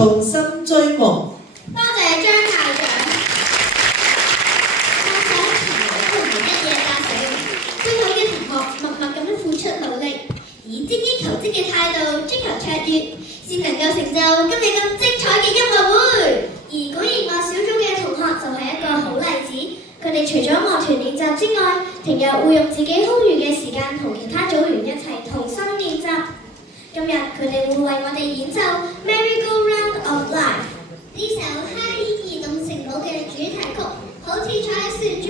同心追夢。多謝張校長。校長從來都唔係一夜炸醒，將佢嘅同學默默咁樣付出努力，以積極求職嘅態度追求卓越，先能夠成就今日咁精彩嘅音樂會。而管弦樂小組嘅同學就係一個好例子，佢哋除咗樂團練習之外，平日會用自己空餘嘅時間同其他組員一齊同心練習。今日佢哋會為我哋演奏《Merry Go Round of Life》呢首哈爾移動城堡嘅主題曲，好似坐喺旋轉